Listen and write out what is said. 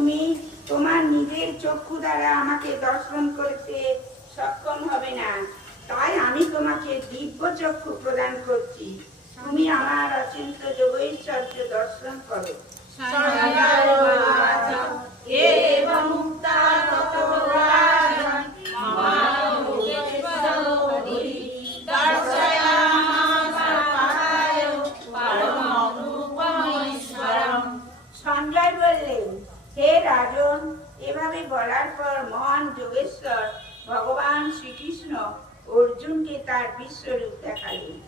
তুমি তোমার নিজের চক্ষু দ্বারা আমাকে দর্শন করতে সক্ষম হবে না, তাই আমি তোমাকে দিব্য চক্ষু প্রদান করছি। তুমি আমার অচিন্ত যোগৈশ্বর্য দর্শন করো। সঞ্জয় বললেন, হে রাজন, এভাবে বলার পর মহান যোগেশ্বর ভগবান শ্রীকৃষ্ণ অর্জুনকে তার বিশ্বরূপ দেখালেন।